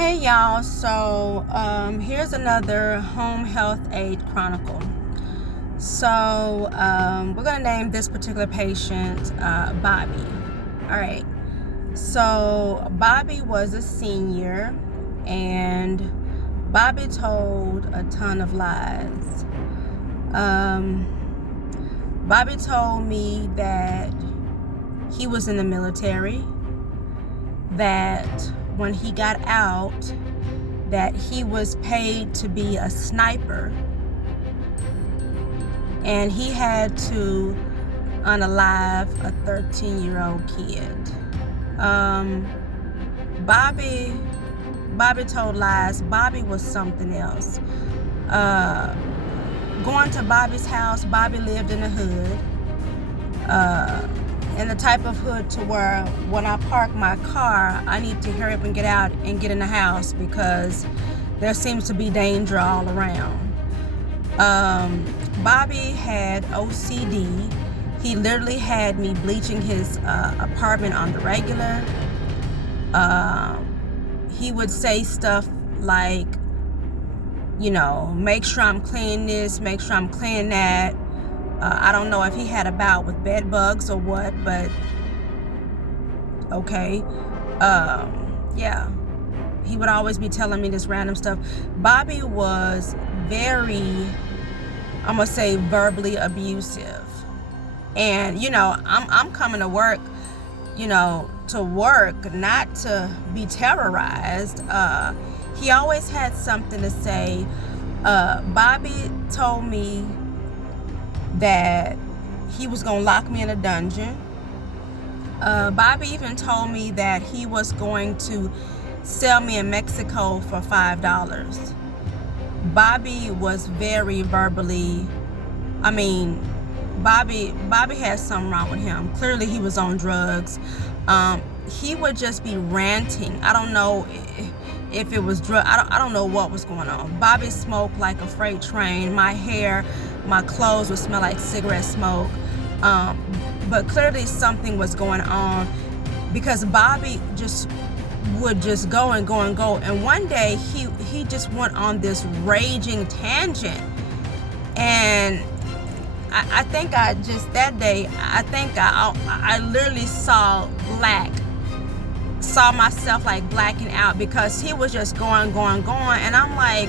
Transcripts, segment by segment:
Hey y'all, so here's another home health aid chronicle. So we're gonna name this particular patient Bobby. All right, so Bobby was a senior and Bobby told a ton of lies. Bobby told me that he was in the military, that when he got out, that he was paid to be a sniper and he had to unalive a 13-year-old kid. Bobby told lies. Bobby was something else. Going to Bobby's house, Bobby lived in the hood. In the type of hood to where when I park my car, I need to hurry up and get out and get in the house because there seems to be danger all around. Bobby had OCD. He literally had me bleaching his apartment on the regular. He would say stuff like, make sure I'm cleaning this, make sure I'm cleaning that. I don't know if he had a bout with bed bugs or what, but okay. Yeah. He would always be telling me this random stuff. Bobby was very, I'm gonna say, verbally abusive. And, I'm coming to work, to work, not to be terrorized. He always had something to say. Bobby told me that he was gonna lock me in a dungeon. Bobby even told me that he was going to sell me in Mexico for $5. Bobby was very verbally, Bobby had something wrong with him. Clearly he was on drugs. He would just be ranting. I don't know if it was drug. I don't know what was going on. Bobby smoked like a freight train. My hair, my clothes would smell like cigarette smoke. But clearly something was going on because Bobby would just go and go and go. And one day he just went on this raging tangent. And I think I literally saw myself like blacking out because he was just going. And I'm like,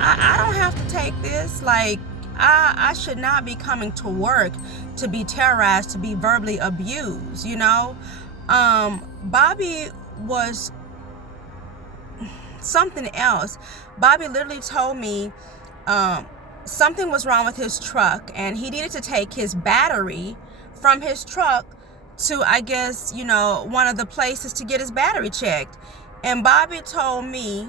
I don't have to take this. Like, I should not be coming to work to be terrorized, to be verbally abused, Bobby was something else. Bobby literally told me something was wrong with his truck and he needed to take his battery from his truck to, I guess, one of the places to get his battery checked. And Bobby told me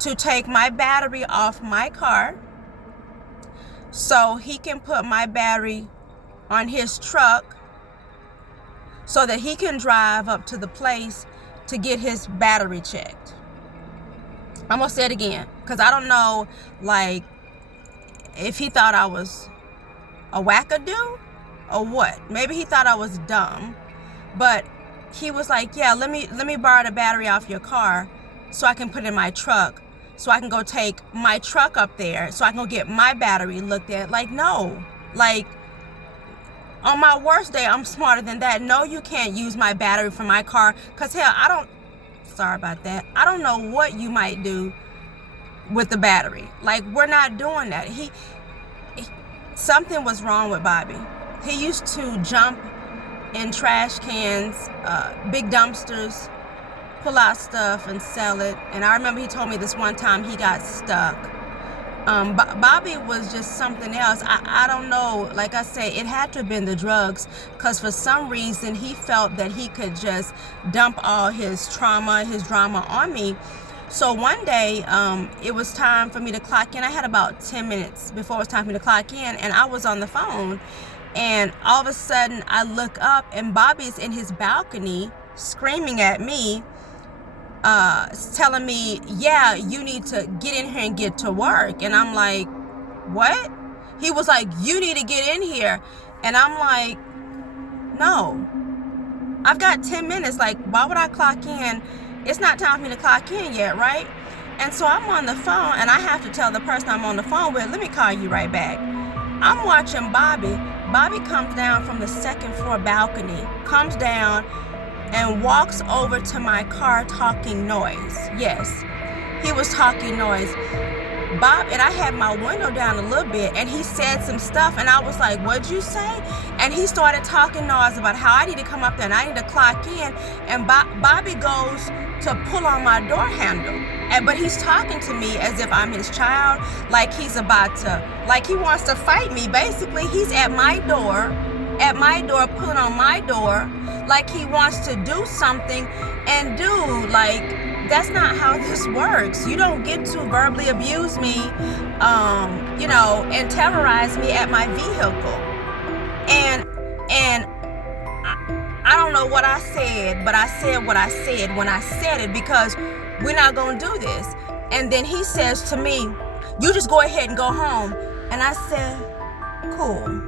to take my battery off my car so he can put my battery on his truck so that he can drive up to the place to get his battery checked. I'm gonna say it again because I don't know, like, if he thought I was a wackadoo or what. Maybe he thought I was dumb, but he was like, yeah, let me borrow the battery off your car so I can put it in my truck, so I can go take my truck up there so I can go get my battery looked at. Like, no. Like, on my worst day, I'm smarter than that. No, you can't use my battery for my car because, hell, sorry about that. I don't know what you might do with the battery. Like, we're not doing that. Something was wrong with Bobby. He used to jump in trash cans, big dumpsters, pull out stuff and sell it. And I remember he told me this one time he got stuck. Bobby was just something else. I don't know. Like I say, it had to have been the drugs because for some reason he felt that he could just dump all his trauma, his drama on me. So one day, it was time for me to clock in. I had about 10 minutes before it was time for me to clock in, and I was on the phone. And all of a sudden, I look up, and Bobby's in his balcony screaming at me, telling me, yeah, you need to get in here and get to work. And I'm like, what? He was like, you need to get in here. And I'm like, no, I've got 10 minutes. Like, why would I clock in it's not time for me to clock in yet, right? And so I'm on the phone, and I have to tell the person I'm on the phone with, let me call you right back. I'm watching Bobby. Bobby comes down from the second floor balcony, comes down and walks over to my car talking noise. Yes, he was talking noise. Bob, and I had my window down a little bit, and he said some stuff, and I was like, what'd you say? And he started talking noise about how I need to come up there and I need to clock in, and Bobby goes to pull on my door handle, but he's talking to me as if I'm his child, like he's about to, like he wants to fight me. Basically, he's at my door, pulling on my door, like he wants to do something. And dude, like, that's not how this works. You don't get to verbally abuse me, and terrorize me at my vehicle. And I don't know what I said, but I said what I said when I said it, because we're not gonna do this. And then he says to me, you just go ahead and go home. And I said, cool,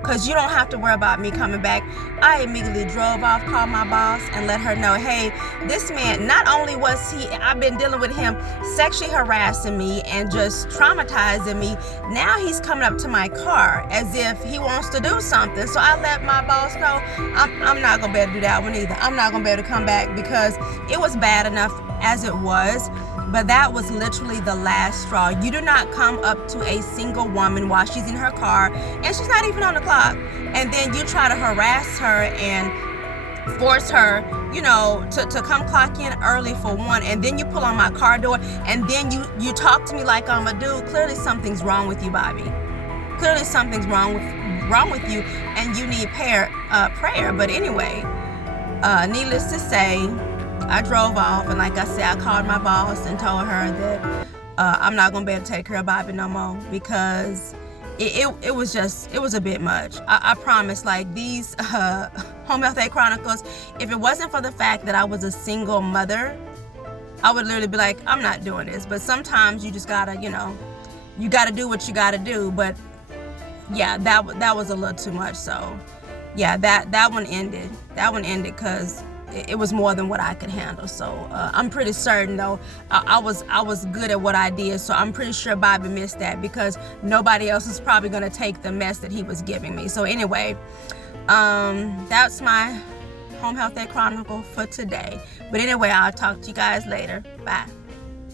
because you don't have to worry about me coming back. I immediately drove off, called my boss, and let her know, hey, this man, not only was I've been dealing with him sexually harassing me and just traumatizing me, now he's coming up to my car as if he wants to do something. So I let my boss know, I'm not going to be able to do that one either. I'm not going to be able to come back, because it was bad enough as it was. But that was literally the last straw. You do not come up to a single woman while she's in her car and she's not even on the clock, and then you try to harass her and force her, to come clock in early for one, and then you pull on my car door, and then you talk to me like I'm a dude. Clearly something's wrong with you, Bobby. Clearly something's wrong with you, and you need prayer. But anyway, needless to say, I drove off, and like I said, I called my boss and told her that I'm not going to be able to take care of Bobby no more, because it was a bit much. I promise, like, these Home Health Aide Chronicles, if it wasn't for the fact that I was a single mother, I would literally be like, I'm not doing this. But sometimes you just gotta, you gotta do what you gotta do. But yeah, that was a little too much. So yeah, that one ended because it was more than what I could handle. So I'm pretty certain, though, I was good at what I did. So I'm pretty sure Bobby missed that, because nobody else is probably going to take the mess that he was giving me. So anyway, that's my Home Health Aide Chronicle for today. But anyway, I'll talk to you guys later. Bye.